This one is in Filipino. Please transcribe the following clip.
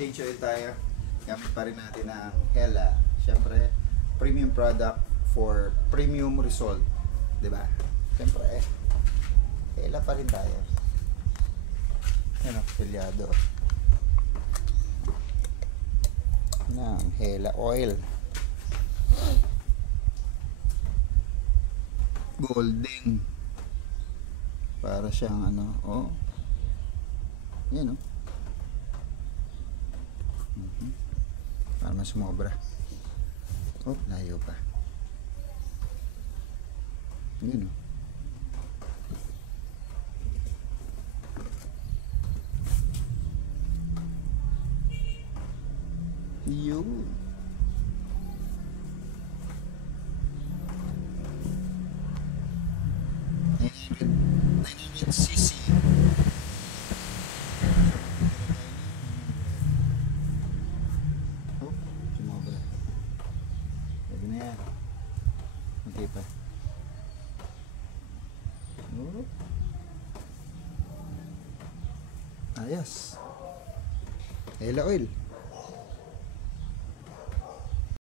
Mag-change oil tayo. Gamit pa rin natin ang Hella. Siyempre, premium product for premium result. Diba? Siyempre, Hella pa rin tayo. Yan ang pilyado ng Hella oil. Golden. Para siyang ano, oh. Yan, oh. Para mas sumobra. Oh, layo pa. Yun, oh. Yun. 900cc. Oh, sumobra. Pwede na yan. Okay pa. Oh. Ayos. Hella oil.